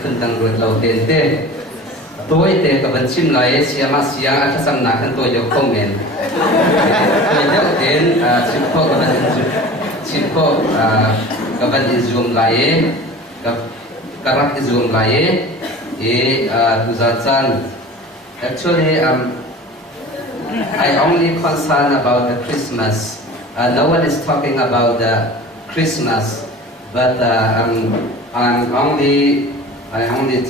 ขึ้นตังรวดเราเต้นเต้ตัวเต้กับบัญชีไหลเสียมาเสียอาจจะสำนักกันตัวยกคอมเมนต์ตัวยกเต้นชิมโคกับบัญชิมโคกับบัญซูมไหลกับกระรักซูมไหลตุจาจัน actually I only concerned about the Christmas. No one is talking about the Christmas, but I only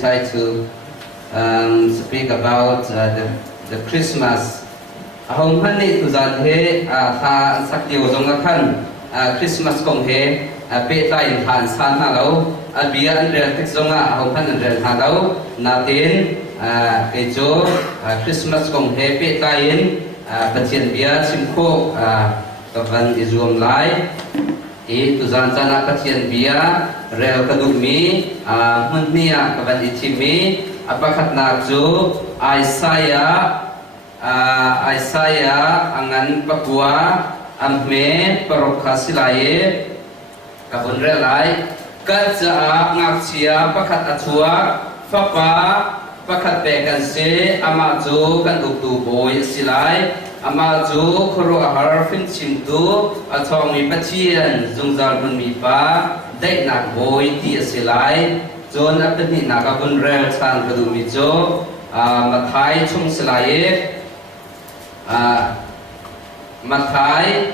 try to speak about the Christmas. Hôm nay tu gian he tha sak điều dong khan Christmas kong he pe tai than san na lo bia an re tek zong hôm phan re tha lo na tin cái chỗ Christmas kong he pe tai in pathian bia sim kho ka van izum lai tu gian chana pathian bia rel ka du mi mun nia ka van ichimi apakhat na chu Isaiah angan pakua amme parokha silaye kabun relai kaja ngaksia pakhat achua fapa pakhat pekan se ama chu kan tu boy silai ama chu khoro har fin chim tu achong mi pathian zungzal mun mi pa dai nak boy ti silai zon apni na kabun rel chan kadu mi chu mathai chung silaye Mathai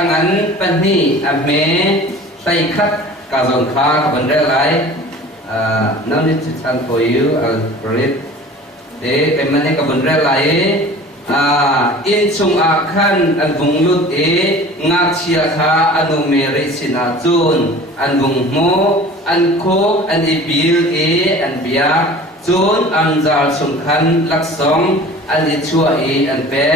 angan pani ame tay khat ka zon kha ban re lai no need to turn for you I'll read de kai mane ka ban re lai in chung a khan an bung lut ngak chia kha anu me re sina chun an bung mo an kho an ibil an bia chun an zal sum khan lak song an ichua an pe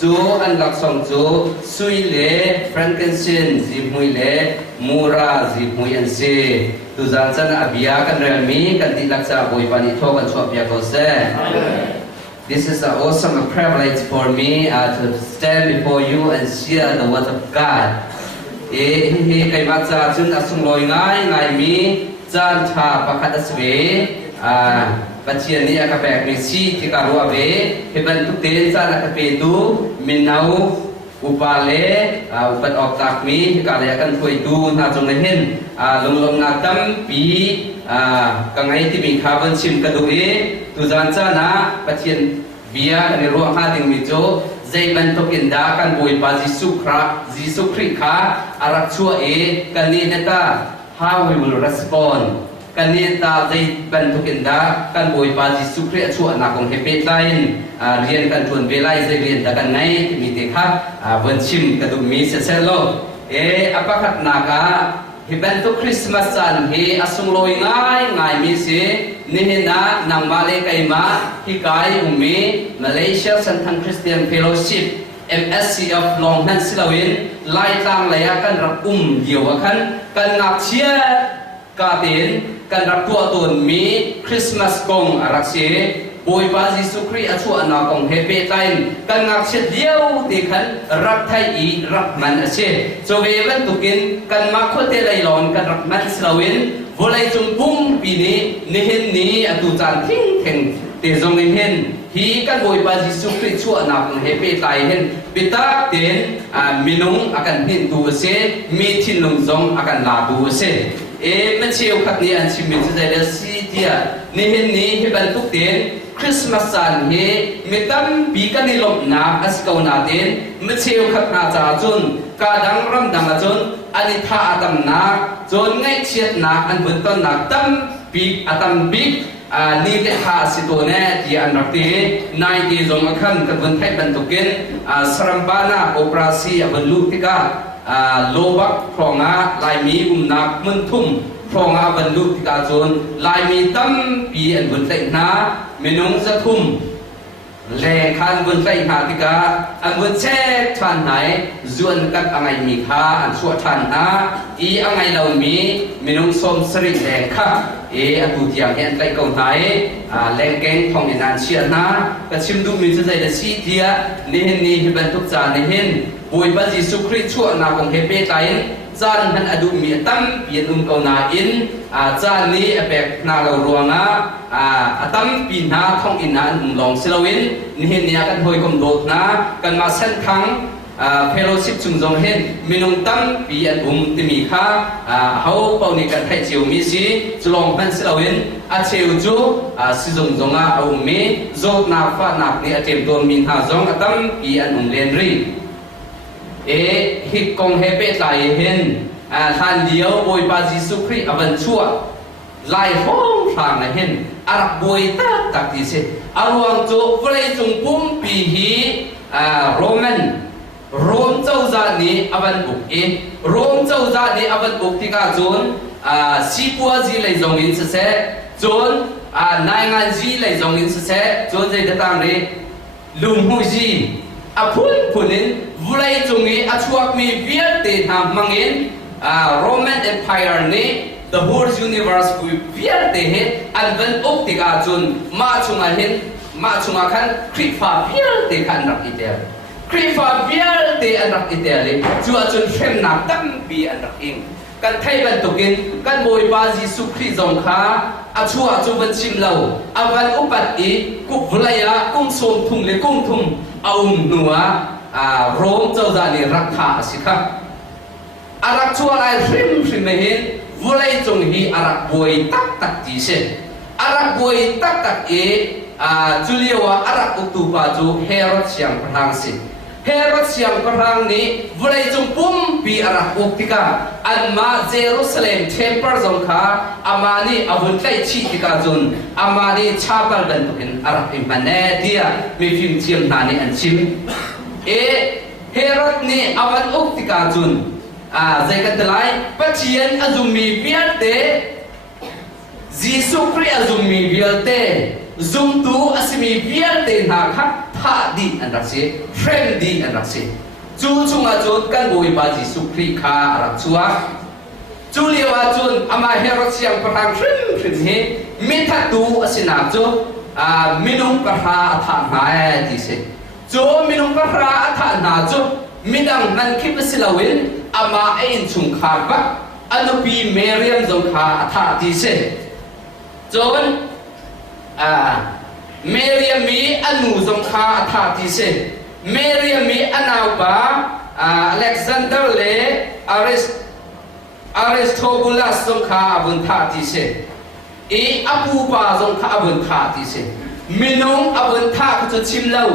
chu an lak song chu sui le frankincense ji mui le mura ji mui an se tu zan chan abia kan rel mi kan ti lak cha boi pani tho kan chop ya ko se This is an awesome privilege for me to stand before you and share the word of God. Kai ma cha chun asung loi ngai mi chan tha pakhat aswe pathian ni aka pek ni si ti ka ro ave he ban tu ten chan aka pe tu minau upale upat ok tak mi ka le kan thoi tu na chung le hin long na tam pi ka ngai ti mi kha ban sim ka du tu jan cha na pathian bia ni ro ha ding mi cho zai ban to kin da kan boi pa jisu khri kha arak chua kan ni ta how we will respond kan ni ta zai ban to kin da kan boi pa jisu khri chua na kong he pe tain rian kan thun ve lai zai rian da kan nai mi te kha ban chim ka du mi se se lo apakhat na ka Hiban to Christmas san he asung loi ngai mi se nihina nang male kaima hikai umi Malaysia Santhang Christian Fellowship MSC of Long Han Silawin lai tang laya kan rap diwa kan ngak chia ka tin kan rap tua tun mi Christmas kong arak se boi pa Jisu Kri achu ana kong hepe time kan ngak che diau ti khan rak thai I rak man ase so we ban tukin kan ma khote lai lon kan rak man slawin volai chung pum pi ni nihin ni atu chan thing theng te zong ni hen hi kan boi pa Jisu Kri chu ana kong hepe tai hen pita ten minung akan hin tu ase mi thin lung zong akan la tu ase ma cheu khat ni an chimi chu dai si dia nihin ni he ban tuk ten Christmas san he mitam pi kan ni lop na as kau na ten ma cheu khat na cha chun ka dang ram dang a chun ani tha atam na chon ngai chiat na an bun ton na tam pi atam big ni le ha si to ne ti an rak ti nai ti zong a khan ka bun thai ban tukin sarambana operasi abun lu ti ka lobak khronga lai mi nak mun thum khronga ban lu ti ka chon lai mi tam pi an bun thai na minung za thum แรงคันบุญใจหาติกาอันบุญเช่ทันไหนส่วนกันอะไรมีค่าอันชั่วทันนะอีอะไรเรามีนุ่งสมสริแรงค่ะอันดูที่อย่างเห็นใจกองไหนแรงแกงทองในนานเชียนะก็ชิมดูมีใจแต่สีเดียนี่เห็นนี่เป็นทุกจานนี่เห็นบุญพระเยซูคริสต์ชั่วนาของเฮเปไตน์จานท่านอดุมีตั้มเปลี่ยนเกานาอินจานนี้แบกนาเรารวงนะตั้มปีนาท่องอินนะลองเซลวินนี่เห็นเนี่ยกันหอยกมโดดนะกันมาเส้นทางเฟโลชิปจุงจงเห็นมีนุ่งตั้มปีอันที่มีค่าเขาเป่านี่กันให้เจียวมีสิจะลองพันเซลวินเจียวจูสิจงจงเอามีโจดนาฟ้านักนี่เจียมตัวมีหาจงตั้มปีอันเลียนรีฮิตกองเฮเปไลเห็นท่านเดียวบอยปาจิสุครีอวันชั่วไล่ห้องทางนะเห็นอารับบอยตักที่เสอารวงโจฟเลยจงปุ่มปีฮีโรมันโรมเจ้าจานี้อวันบุกโรมเจ้าจานี้อวันบุกที่กาจนซีปัวจีเลยจงอินเสจนนายงานจีเลยจงอินเสจนใจจะตั้งเลยลุงหูจีพูนินวุไลจงนี้ช่วงมีเวียดเตทำมังอินRoman Empire นี้ the whole universe เวียดเตเหอันเป็นอุกติกาจุนมาชุงาเห็นมาชุงาขันคริฟ้าเวียดเตขันรักอิเตลคริฟ้าเวียดเตอันรักอิเตลเลยจัวจุนเข้มหนักตั้มปีอันรักอิงกันไทยเป็นตุกินกันบอยบาจิสุครีจงค้าชัวจุบันชิมเหล่าวันอุปัตติกุบลายะกุ้งสมทุงเลยกุ้งทุงเอาหนัวโรมเจ้าจานีรักษาสิครับอารักชัวอะไรริมไม่เห็นวุไลจงฮีอารักบวยตักจีเสอารักบวยตักจุลียวอารักอุตุปาจูเฮโรดเสียงพลังสิเฮโรดเสียงพลังนี้วุไลจงปุ่มปีอารักอุติกาอันมาเยรูซาเล็มเทมเพิลจงค้าอามานีอาวุธไล่ชีติกาจุนอามานีชาบัลบันตุกินอารักอิมันเนเดียมีฟิมเทียมนานีอันชิมเฮโรดนี้อาวันอุติกาจุนใจกันตลายปัจจัยอาจุมีเบียเตจิสุครีอาจุมีเบียเตจุมตูอาศมีเบียเตนักขัดท่าดีอันรักเสียเฟรมดีอันรักเสียจูจุงอาจุนกันบอยบาจิสุครีข้ารักชัวจูเลียวอาจุนอามาเฮโรเซียงประทังเฟรมเฮมิทัดตูอาศินาจูมินุงประหาท่านาดีเสจูมินุงประหาท่านาจูมิดังนันคิดสิลาวินอามาเอ็นชุงขาบะอันปีเมเรียมจงขาท่าดีเสจนเมเรียมีอนุจงขาท่าดีเสเมเรียมีอนาวบาอเล็กซานเดอร์เลอาริสโตบูลัสจงขาบุญท่าดีเสอปูปาจงขาบุญท่าดีเสมินงอวันท่าเขาจะชิมเล่า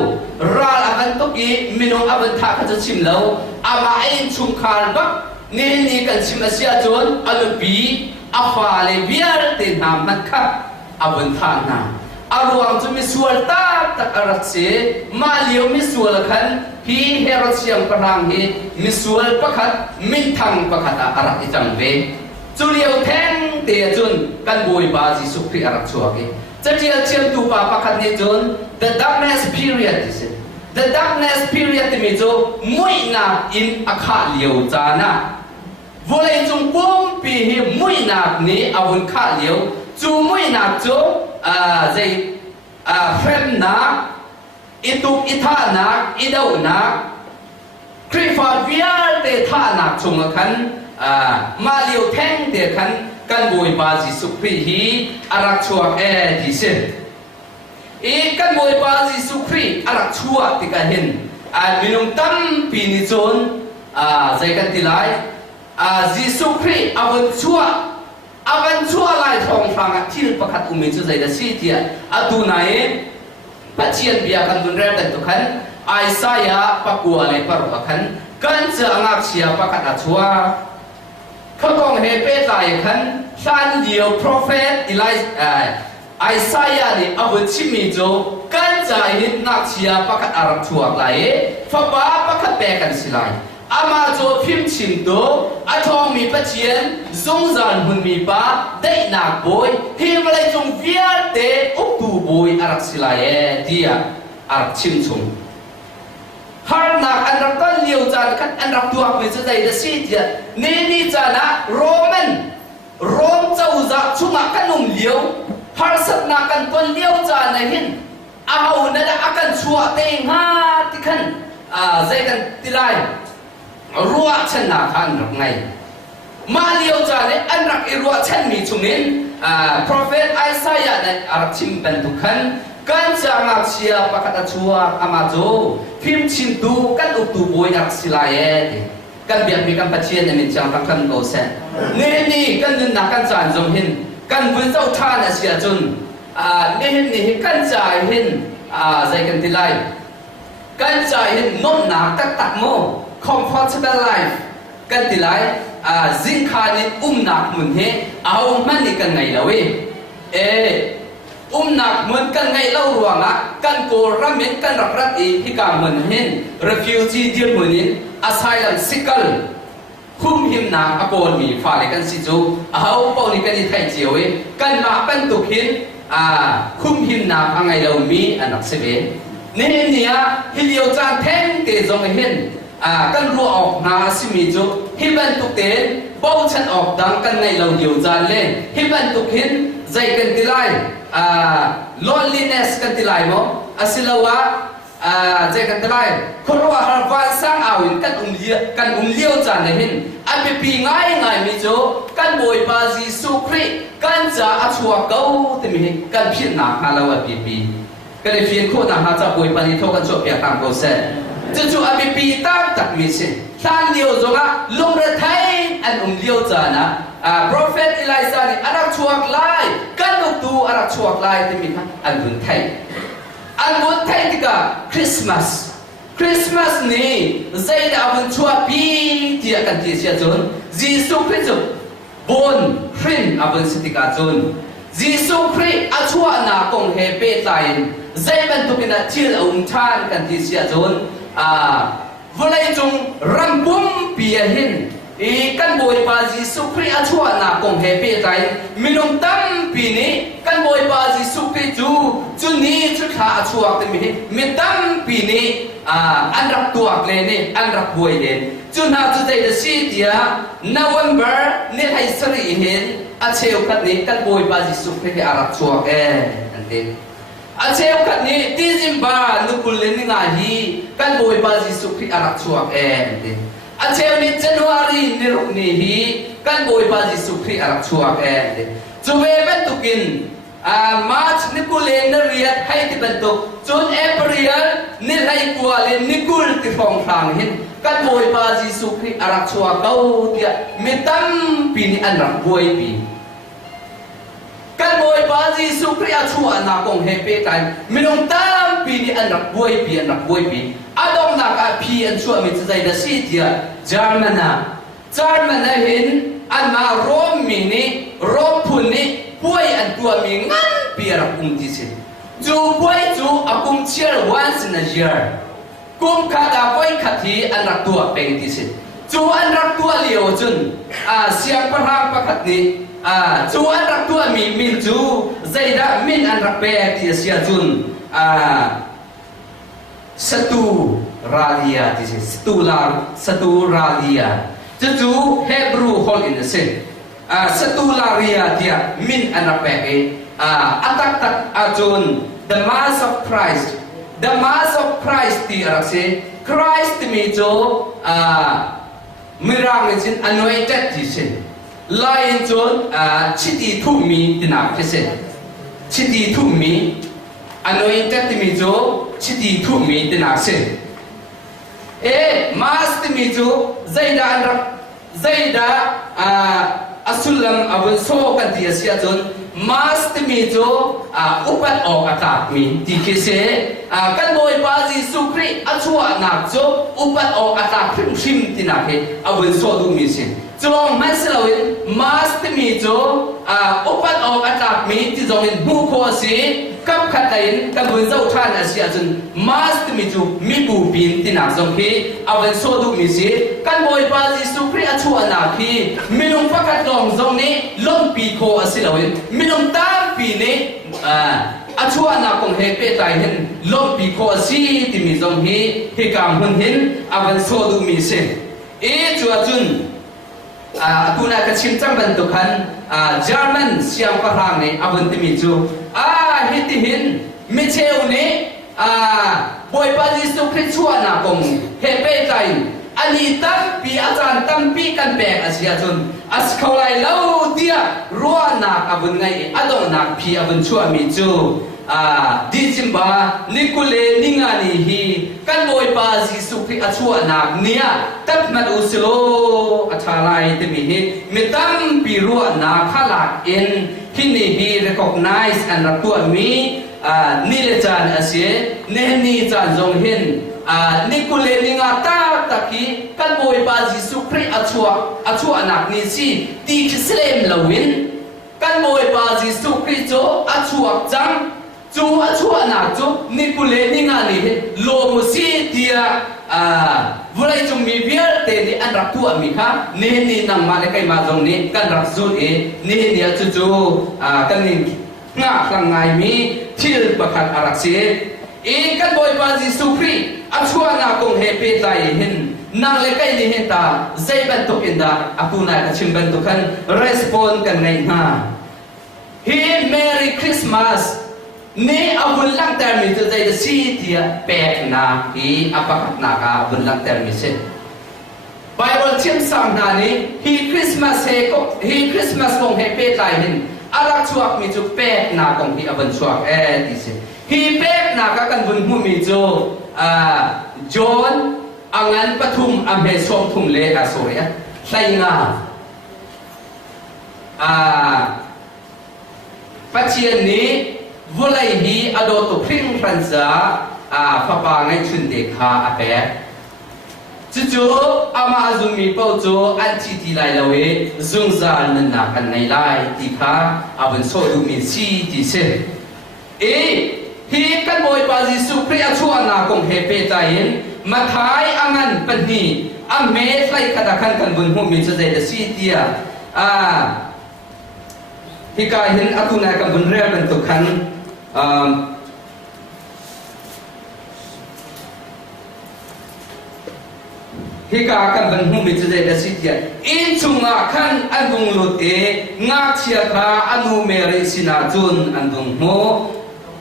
ราลกันตุกีมินงอวันท่าเขาจะชิมเล่าอามาเอ็นชุมคาร์บักนี่กันชิมอาเซียจนอันบีอาฟาเลเบียร์เตนามันค่ะอวันท่านาอารวงจะมีส่วนตาตักรักเสมาเลียวมีส่วนขันฮีเฮโรเซียมปรางฮีมีส่วนประคัดมินทังประคัดอารักจังเวจุเลียวแทงเตยจนกันบวยบาจิสุครีอารักชัวเกจะเจียเชียมตูปาประคัดนี้จน the darkness period ดิสิ the darkness period ที่มีโจมุ่ยนาอินอาคาเลียวจานะวุเลยจงปุ่มปีหิมุ่ยนานี้อาวุธคาเลียวจูมุ่ยนาโจใจเฟรมนาอิตุกอิธานาอิดาวนาคริฟาเวียเตธานาชงขันมาเลียวแทงเตขันกันบวยบาจิสุครีฮีอารักชัวดิเซกันบวยบาจิสุครีอารักชัวติกาเห็นมินุงตั้มปีนิจนใจกันติไลจิสุครีอาวันชัวไล่ทองฟังที่ประคัดอุมิจุใจเดซีเทียดูไหนปัจเจียนเบียกันดุนแรงแต่ตุขันไอซายาปะกัวเลยปะรุขันกันจะงักเสียประคัดชัวเขากองเฮเปตายขันท่านเดียว prophet ไอซายานี่อาวุธชิมิโจกันจะเห็นนักเชียประคัดอารักชัวไหลฟ้าบ้าประคัดแปลกันสิไลอามาโจพิมชิมโตอาทองมีปัจเจียนสงสารหุ่นมีป้าได้หนักบอยที่มาเลยจงเวียเตอุตูบอยอารักสิไลเดีย อารักชิมชงฮาร์นักอันรักกันเลี้ยวจานกันอันรักตัวไม่จะได้สิเดียนี่จานะโรมันโรมเจ้าจะชุ่มกันนุ่มเลี้ยวฮาร์สัตนักกันตัวเลี้ยวจานในหินเอานั่นอากันชัวเต็งฮาที่ขันใจกันที่ไรรัวฉันนักขันรักไงมาเลี้ยวจานเนี่ยอันรักรัวฉันมีชุมนินProphet Isaiah ในอารักชิมเป็นทุกขันกันจะงักเชียปะกัตชัวอามาโจพิมชิมตูกันอุตุบวยนักศิลาเอกันเบียดมีกันปัจเจียนในมิจฉาพักกันโกเซนี่กันนึกนักกันจานจงหินกันบุญเจ้าท่านเสียจนนี่กันจ่ายหินใจกันที่ไรกันจ่ายหินน้องหนักตักโม comfortable life กันที่ไรจิงขานิหนักมุนเฮเอามันนี่กันไงล่ะเว้หนักเหมือนกันไงเล่าหลวงอ่ะกันโกรมินกันรักรักอีที่กาเหมือนเห็น refugee เดียวเหมือนนิน asylum seeker คุ้มหิมหนักอโกนมีฝ่ายกันสิจูเอาเป้านี่กันนี่ไทยเจียวกันมาเป็นตุกินคุ้มหิมหนักอะไรเรามีอันนักเสพเนี่ยฮิเลียวจานแทงเตจงเห็นกันรัวออกนาสิมีจูฮิบันตุกเตนเป้าฉันออกดังกันไงเราเดียวจานเล่ฮิบันตุกเห็นใจกันที่ไรloneliness กันที่ไรมั้งสิลาวะใจกันที่ไรคนว่าหาวันสร้างอาวินกันเลี้ยวจานเห็นอันเป็นปีง่ายมิจูกันบอยบาจีสุครีกันจะอัชวะเก้าที่มีกันพิจารณาฮาลาวะปีกันเลยฟินโคนาฮาจะบอยปานิโทกันจบอย่างตามเขาเสจะจูอันเป็นปีตั้งตักมิสิท่านเลี้ยวจงะลงระไทยอันเลี้ยวจานะ Prophet Elijah นี่อารักชวกไล่กันดูตูอารักชวกไล่ที่มีอันบุญไทยที่ก็คริสต์มาสนี่ใจดาวบุญชัวปีที่กันที่เสียจนยิสุคริสต์บนครินอาบุญสติกาจนยิสุคริสต์อาชัวนาคงเฮเปตไลน์ใจเป็นตุกินทิลอุ่นทานกันที่เสียจนวันไหนจงรำบุ้มเปียหินกันบอยปาจิสุครีอาชัวนาคงเฮเปไตมิลงตั้มปีนี้กันบอยปาจิสุครีจูนี้ชุดขาอาชัวกันมีตั้มปีนี้อันรักตัวเกลนี่อันรักบวยเด่นจูน่าจุดใจเสียเดีย November นี่ให้สรีเห็นอาเชียวกันนี้กันบอยปาจิสุครีอารักชัวอันเด่นอาเชียวกันนี้ที่จิมบานุกุลเลนิงาฮีกันบอยปาจิสุครีอารักชัวอันเด่นอาเชียวนี้จันวารีนิรุนีฮีกันบอยปาจิสุครีอารักชัวเด่นจูเวเป็นตุกินมาร์ชนิกุเลนเรียดให้ที่เป็นตุกจูนเอเปรียลนิไลกัวเลนนิกุลที่ฟองทางหินกันบอยปาจิสุครีอารักชัวเก้าเดียมิตัมปีนี้อันรักบวยปีกันบอยปาจิสุครีอาชัวนาคงเฮเปกันมิลงตามปีนี้อันรักบวยปีอาดองนักพีอันชัวมิตรใจเดสิเดียจาร์มันเห็นอันมาโรมมินิโรมพุนิป่วยอันตัวมีงั้นเปียรักอุ้มที่สิจูป่วยจูอากุมเชียร์ once in a year กุมขาดป่วยขัดที่อันรักตัวเป็นที่สิจูอันรักตัวเลี้ยวจุนเสียงประหารประคัดนี้จูอันรักตัวมีมินจูใจดามินอันรักเปียที่เสียจุนสตูราเลียที่สิสตูราเลียจูเฮบรูฮอลอินเซสตูลาเรียเดียมินอันรักเปียอัตักอาจุน the mass of Christ ที่รักเซ Christ มีโจมิรางเงิน anointed ที่สิไลน์จนชิดีทุมีที่นักที่สิชิดีทุมี anointed ที่มีโจชิดีทุมีที่นักสิมาสที่มีโจใจดาอันรักใจดาอัสุลัมอาวุโสกันที่เสียจนมาสที่มีโจอุปัตออกอากาศมีที่คิดเสียกันบอยปาจิสุครีอัชัวนักโจอุปัตออกอากาศพริ้งชิมที่นักเหอาวุโสดูมีสิจงไม่สลาวินมาสที่มีโจอุปัตออกอากาศมีที่จงเป็นบุคคลสิกับขัดอินกับบุญเจ้าท่านเสียจนมาสที่มีโจมีบูบินที่นักจงที่อาวุโสดูมีสิกันบอยปาจิสุครีอัชัวนักที่มิลงพักลองจงนี้ล้มปีโคอสิลาวินมิลงตามปีนี้ อาชัวนักคงเฮเปใจเห็นลมปีโคซีที่มีจงฮีเฮกามหุ่นเห็นอาวันโซดูมีเซจัวจุนกูน่าจะชิมจังบันตุกันเยอรมันเสียงกระหังเนี่ยอาวันที่มีจูฮิติหินมิเชลเนี่ยบอยปาจิสุคริชัวนักคงเฮเปใจอันนี้ตั้งปีอาจารย์ตั้งปีกันแบกอาเซียจุนอาสเขาไล่เล่าเดียรัวนักอาวันไงอดองนักพี่อาวันชัวมีจูดิจิมบานิคุเลนิงานีฮีกันบอยปาจิสุคริอาชัวนักเนี่ยตับมาดูสโลอัฐาไลที่มีฮีมิตั้งปีรัวนักขลักเอ็นฮินีฮี recognize อันรักตัวมีนี่เลจานอาเซียเนนี่จานจงเห็นนิคุเลนิงาตาตะกี้กันบอยปาจิสุคริอาชัวนักนี่สิตีคิสเลมลาวินกันบอยปาจิสุคริโจอาชัวจังจูอาชัวนักจูนิคุเลนิงานี่โลมุสีเดียวลายจงมีเบียร์เตนี่อันรักตัวมีค่ะนี่นำมาเลยใครมาตรงนี้กันรักจูนี่เนี่ยจูกันนี่ง่าครั้งไงมีที่ประคันอารักเสียกันบอยปาจิสุคริอาชัวนักคงเฮเปใจเห็นนั่งเลยใครนี่เห็นตาใจบันทุกินดาอากูน่าจะชิมบันทุกันรีสปอนกันไงฮะเฮ้เมรี่คริสต์มาสนี่อาบุญลังเตอร์มิจะใจจะซีเดียแปลกนาฮีอาปะกัดนากาบุญลังเตอร์มิเช่ไบเบิลเชื่อมสังนานี้ฮีคริสต์มาสฮีคริสต์มาสคงเฮเปใจเห็นอารักชวกมีจุแปลกนาของฮีอาบุญชวกดิเช่ฮีแปลกนากันบุญหูมีจุจอนอังันปฐุมอเมซอนทุ่งเลอาโซยใช่งาปัจจุบันนี้วุไลฮีอดอตุพริ้งฟันซาพระปางให้ชุนเด็กฮาอเปะจู่ๆอามาซุมีเป้าจู่อันที่ที่ไลลาเวซุงซาลนักกันในไลที่ข้าอาบันโซดูมีซีที่เซฮีกันบอยปาจิสุคริอาชัวนาคงเฮเปใจเห็นมาท้ายอังันปันนีอัมเมสไลขัดขันกันบนหูมีจะใจจะซีเดียที่กายเห็นอากุนายกันบนเรือเป็นตุกันฮิกากันบันหุมิจะได้ดัสิเทียอินชุงาขันอันดุงลุเตงาเชียคาอันูเมริสินาจุนอันดุงโม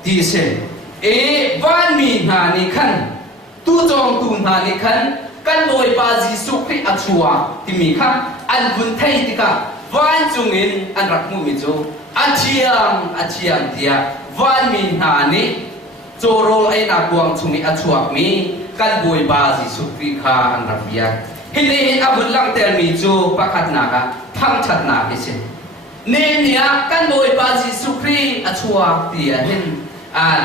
ดีเซวันมีนานิขันตูจองตูนานิขันกันโดยบาจิสุคริอัชัวที่มีขันอันบุญไทยติกาวันจุงอินอันรักมุมิจูอาเชียงเดียวันมีนานิโจโรไอนักวงชุมิอัชัวมีกันบวยบาจิสุคริคาอันรักเบียฮินเห็นอาบุญลังเตอร์มีจูประคัดนากะทั้งชัดนาพิเศษเนี่ยกันบวยบาจิสุคริอัชัวเดียเห็น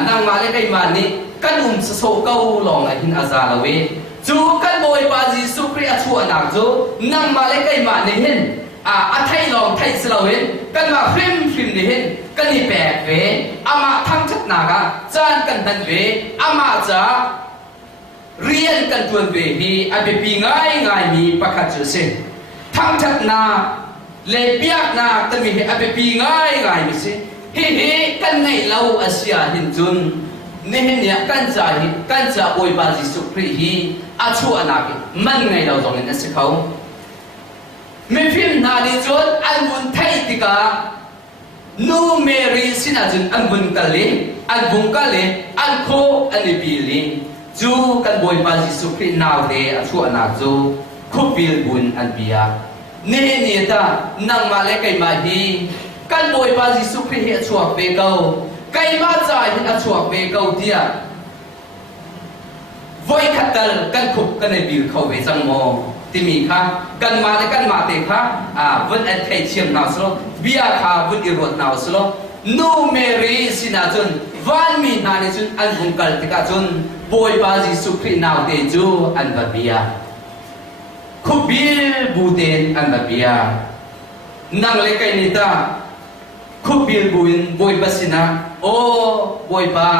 นางมาเลกัยมานี่กันสโซเกาลองไอหินอาซาลเวจูกันบวยบาจิสุคริอัชัวนักจูนางมาเลกัยมานี่เห็นอาไทยลองไทยสลาเวนกันมาฟิล์มนี่เห็นกันนี่แปลกเวอามาทั้งชัดนากะจานกันทันเวอามาจะเรียนกันตัวเวฮีอาเบปีง่ายมีประคัตจุเซทั้งชัดนาเลเปียกนาแต่มีอาเบปีง่ายมีเซเฮ้กันในเราอาเซียหินจุนนี่เนี่ยกันจะอวยบาจิสุคริฮีอาชัวนักมันไงเราตรงนี้สิเขาไม่ฟิล์มนาดิจวนอันบุญไทยติกานูเมรีสินาจุนอันบุญกะเลอันบุญกะเลอันโคอันบิลีจูกันบอยบาจิสุครินาวเดอาชัวนักจูคุบิลบุญอันเบียนี่เนี่ยตานังมาเลกัยมาฮีกันบอยบาจิสุคริเฮชัวเบเกาไก่มาจ่ายหินชัวเบเกาเดียไว้ขัดตัลกันขุบกันในบิลเขาเวจังโมที่มีค่ะกันมาเลยกันมาเตะค่ะวันอันไทยเชียมนาวสโลเบียค่ะวันอิรวดนาวสโลนูเมรีสินาจุนวันมีนานิจุนอันบุงกัลติกาจุนบอยบาจิสุครินาวเตจูอันบาเบียคุบิลบูเดนอันบาเบียนังเลกัยนิตาคุบิลบุญบอยบาสินาโอบอยบา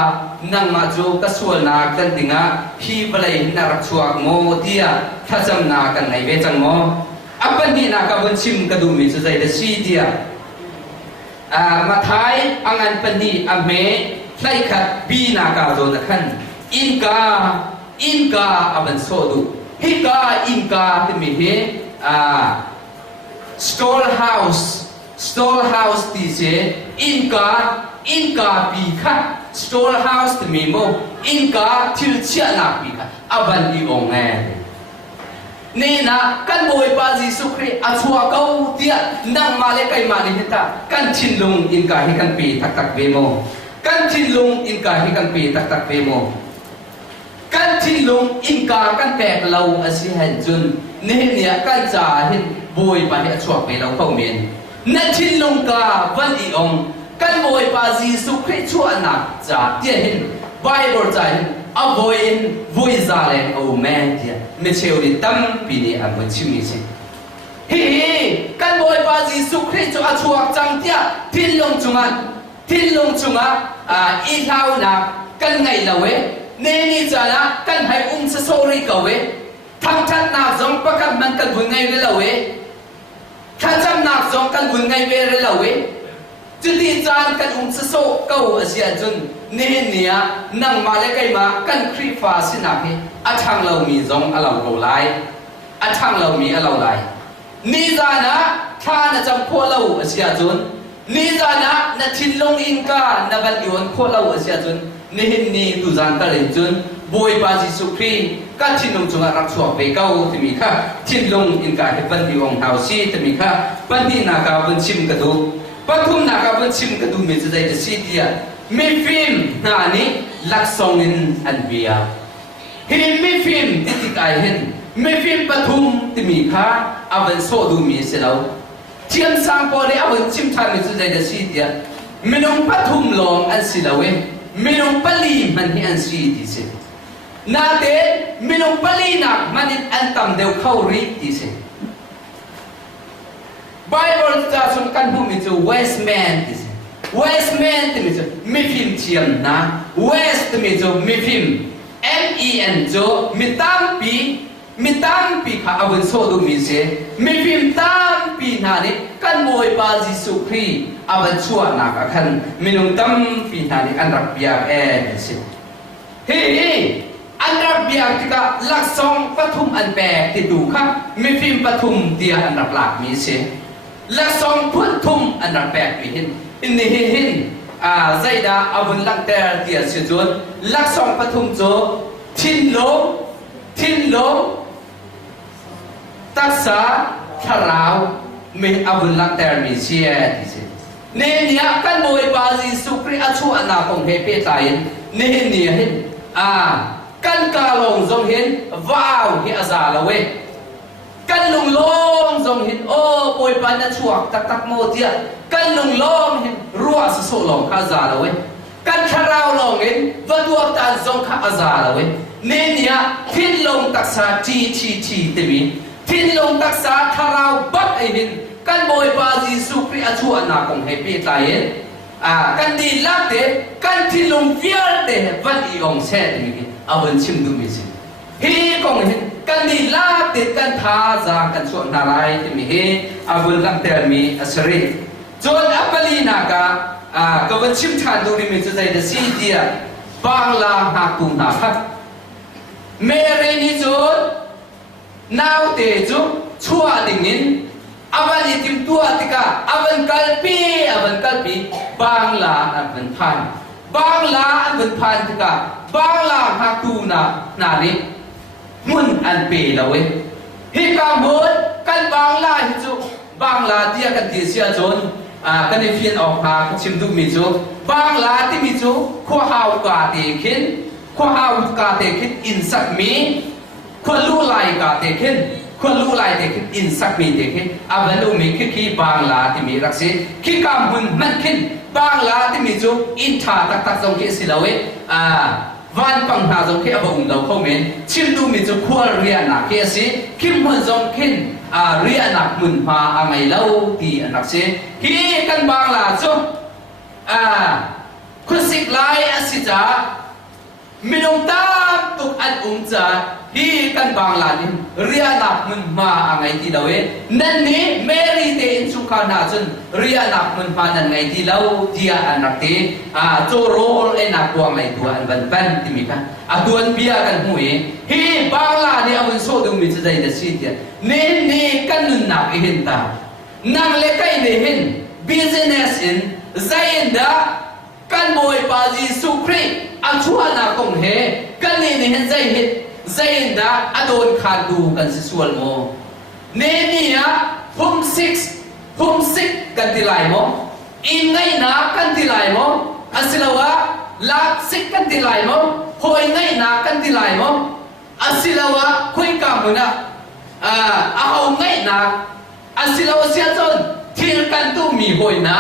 นังมาจูกัสวนากันติงะฮีบลัยนารักชัวโมเดียทัจำนากันในเวจังโมอัปนีนากับวันชิมกระดูมิจุใจเดชีเดียมาท้ายอังันปนีอเม ไล่ขัดบีนากาโดนขันอินกาอบันโซดูฮิกาอินกาที่มีเฮstorehouse ที่เจอินกาปีค่ะ storehouse ที่มีโมอินกาที่เชื่อนักปีค่ะอบันอีองแง่นี่นะกันบอยปาจิสุครีอัชวะเกาเตียนั่งมาเลกัยมาลิหิตากันชินลุงอินกาฮิกันปีตักเวโมกันชินลุงอินกาฮิกันปีตักเวโมกันชินลุงอินกากันแตกเราอาศัยหันจุนนี่เนี่ยกันจ่าหินบอยปาฮิอัชวะไปเราเข้าเมียนนั่นชินลุงกาวันอีองกันบอยปาจิสุครีชั่วนักจ่าเตียหินไบเบิลจ่าหินอโวยซาเลนโอแม่เดียไม่เชื่อดิตั้มปีนี้อันมันชิมิสิฮีกันบอยปาจิสุคริจูอาชัวจังเตียทินลงจุงะอีเท่านักกันไงละเวเนนี่จานะกันให้สโซริกะเวทั้งชัดนักจงประกันมันกันบุญไงเวละเวถ้าจำนักจงกันบุญไงเวละเวจุดที่จานกันสโซเก้าอาเซียจุนเนี่ยนั่งมาเลกัยมากันครีฟาสินักให้อัฐังเรามีจงเราโกไลอัฐังเรามีเราไลนี่จานะท่านะจำพวกเราเสียจนนี่จานะนะทินลงอินกานะบันยวนพวกเราเสียจนนี่ตุจันตะเลจนบอยปาจิสุครีก็ทินลงจงรักษาไปเก้าที่มีค่ะทินลงอินกาให้บันยองเฮาซีที่มีค่ะบันที่นากาบันชิมกระดูปฐุมนากาบันชิมกระดูมีจะได้จะซีเดียมีฟิล์มนานี้ลักษณ์อินอันเบียเห็นมีฟิล์มที่กายเห็นมีฟิล์มปฐุมที่มีค่าอาวันโซดูมีเสลาเทียนสังพอเลยอาวันชิมทามีจุดใจเดียดีมีน้องปฐุมลองอันสิลาเวมีน้องปลีมันที่อันสีดีเสนาเดมีน้องปลีนักมันอันตำเดียวเข้ารีดีเสไบเบิลจะส่งกันผู้มีจูเวสแมนดีเสWestman ที่มีจูมีฟิล์มเทียมนะ West ที่มีจูมีฟิล์ม MEN จูมีตั้มปีค่ะอาวันโซดูมีเสมีฟิล์มตั้มปีนานี่กันบอยปาจิสุครีอาวันชัวนักขันมีนุ่งตั้มปีนานี่อันรับเบียเอเสเฮ้อันรับเบียที่ก็ลักษณ์ปฐุมอันแปลที่ดูค่ะมีฟิล์มปฐุมเดียอันรับหลักมีเสลักษณ์พุทธุมอันรับแปลมีเห็นอินนี่หินใจดาอาบุญลังเตอร์เดียสิจวนลักษณ์ปฐุมโจทินโลตักษาทาราวมีอาบุญลังเตอร์มีเชียดิสิเนี่ยกันบอยปาจิสุครีอาชัวนาคงเฮเปตายเนี่ยหินกันกาลงจงหินว้าวฮิอาซาลาเวกันลุงลงจงหินโอ้ปอยปันนะชัวตักโมเดียกันลุงลงหินรัวสุลงอาซาลาเวกันคาราวลงหินวัดวัดตาจงข้าอาซาลาเวเนี่ยทินลงตักษาทีติมีทินลงตักษาคาราวบัดไอหินกันบอยปาจิสุครีอาชัวนาคงให้ปีตายกันดีลักเดกันทินลงเฟียร์เดวันอีองเซตมีอาวันชิมดูมิสิฮีคงหินกันดีลาติดกันท้าจางกันส่วนนาไรที่มีเฮอาบุลลังเตอร์มีอัศรีจนอัปลีนากากวันชิมทานดูนี่มีจุดใจเดซีเดียบางลาหาตุนาคัดเมเรนิจุดนาวเตจุชัวดิ่งนินอาวันอิติมตัวติกาอาวันกัลปีบางลาอาวันพันบางลาอาวันพันติกาบางลาหาตุนานิมุนอันเปย์ละเว้ฮิกามุนกันบางลาฮิจูบางลาเดียกันที่เสียจนกันในฟินออกมาชิมดูมิจูบางลาที่มิจูข้อหาวกาเตคินอินสักมีข้อลู่ไลกาเตคินข้อลู่ไลเตคินอินสักมีเตคินอาวันดูมีขี้บางลาที่มีรักษาขี้กามุนมันคินบางลาที่มิจูอินทาตักจงเกสิละเว้วันปังหาจงเขียบเราเข้าเมนชิมดูมีจุควเรียนักเกสิคิมมันจงคินเรียนักมุนมาอะไรเล่าดีอันนักเสียฮีกันบางลาจุคุณสิกไลอาศิจามินงตาตุกอันจาฮีกันบางลานี่เรียนักมุนมาอะไรที่เรานั่นนี่เมรีเตนสุ khá na chun ria nak mun pa nan ngai ti lau tia an rak ti cho rol e na puang ngai tu an ban ban ti mi ka tuan bia kan hui hi bangla ni amun so du mi chai da si tia ne kan nun nak e hin ta nang le kai ne hin business in zain da kan boy pa Jesu Christ chua na kong he kan ni hin zai hit zain da adon khan du kan si sual mo ne ni ya hum six kan tilai mo in ngai na kan tilai mo asilawa lak sik kan tilai mo hoi ngai na kan tilai mo asilawa khoi ka muna hau ngai na asilawa sia chon thil kan tu mi hoi na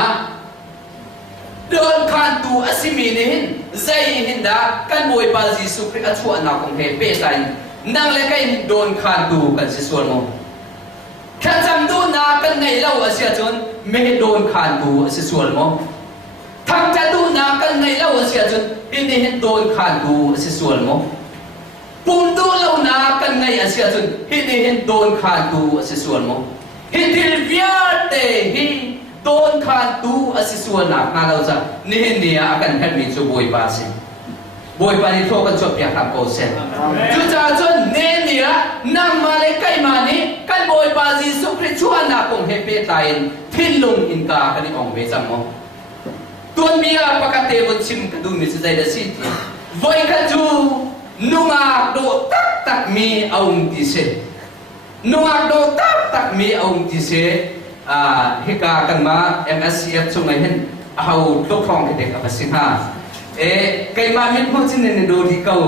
don khan tu asimi ni hin zai hin da kan moi pa Jesu Christ achua na kong he pe tai nang le kai don khan tu kan si sual mo khá chăm tu na kan ngai lau asia chon me don khan tu asi sual mo thang cha tu na kan ngai lau asia chon in hin don khan tu asi sual mo pum tu lau na kan ngai asia chon hin don khan tu asi sual mo hi til viate hi don khan tu asi sual na lau cha ni hin nia akan het mi chu boi pa si boi pa ni tho kan chop ya kham ko se chu cha chon ne nia nam ma le kai ma ni kan boi pa Jesu Christ chuan na kong he pe tain thin lung in ka kan ni ong ve cham mo tuan bia pakate bon sim ka du mi chai da si ti voi ka chu nunga do tak mi aung ti se nunga do tak mi aung ti se hi ka kan ma MSCF chu ngai hen hau tlok thong ke dek apa sin ha kai ma min ho chin ne do di kau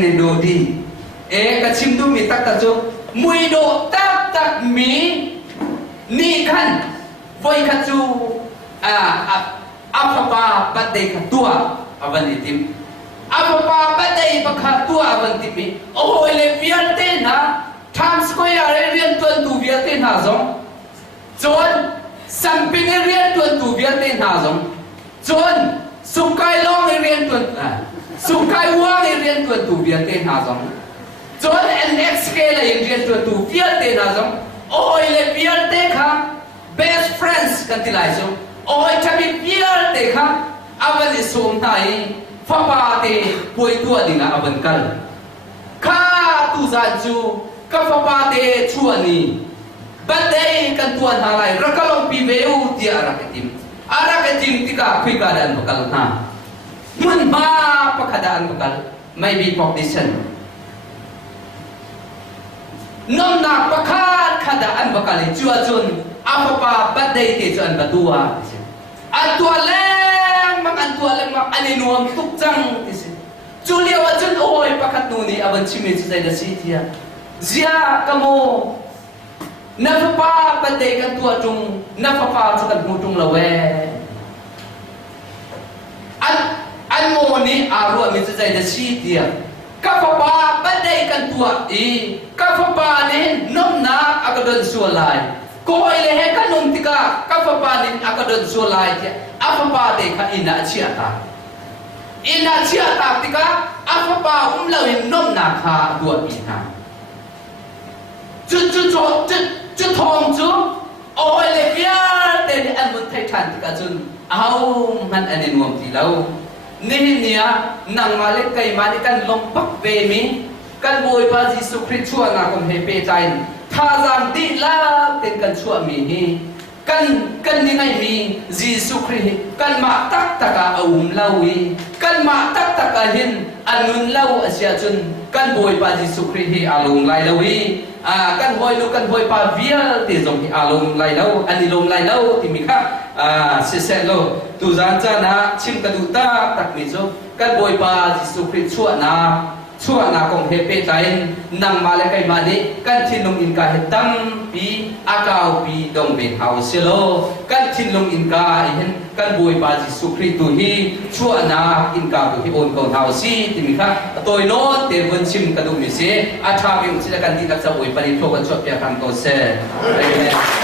ne do di ka chim tu mi tak ta chu mui do tak mi ni kan voi ka chu apa badai ka tua aban itim apa badai pa ka tua aban timi le viate na Times Square rian tuan tu viate na zong chon samping rian tuan tu viate na zong chon Sukai long rian tuan Sukai wang rian tuan tu viate na zong chon NXK la rian tuan tu viate na zong le viate ka best friends kan tilai so chabi viate ka aban isum tai fa pa te poi tua dinga aban kal kha tu zan chu ka fa pa te chuani badai kan tuan halai rakalong pi veu ti araketim tika phi ka dan bakal ha mun ba pakadaan bakal may be population nom na pakhat khadaan bakal chua chun apa pa badai te chuan batua antualem mak aninuam tukjang tisi Julia wa chun pakat nuni aban chimi chai da si tia zia kamo nafapa badai kan tua tung nafapa chukan mutung lawe an mo ni aru mi chai da si tia kapapa badai kan tua kapapa ni nom na akadon sualai ko ile he kanum tika kapapa ni akadon sualai tia apapa de ka ina chiata tika apapa lawin nom na kha tua ina chu thong chu le bia te ni an mun thai than tika chun au man anin nuam ti lau ni nia nang male kai mani kan long pak ve mi kan boi pa Jesu Christ chua na kom he pe tain tha jam ti la ten kan chua mi hi kan ni ngai mi Jesu Christ kan ma tak taka lawi kan ma tak taka hin anun lau asia chun kan boi pa Jesu Christ hi alung lai lawi kan hoi pa vial ti zong hi alung lai lau ani lom lai lau ti mi kha se lo tu zan cha na chim ka du ta tak mi zo kan boi pa Jesu Christ chua na kong he pe tain nang male kai mani kan thinlung in ka hetam pi akau pi dong be hau selo kan thinlung in ka hen kan boi pa Jesu Christ tu hi chua na in ka tu hi on ko hau si ti mi kha toy no te von chim ka du mi se a tha mi chi kan ti tak sa boi pa ni tho kan chop ya kan ko se amen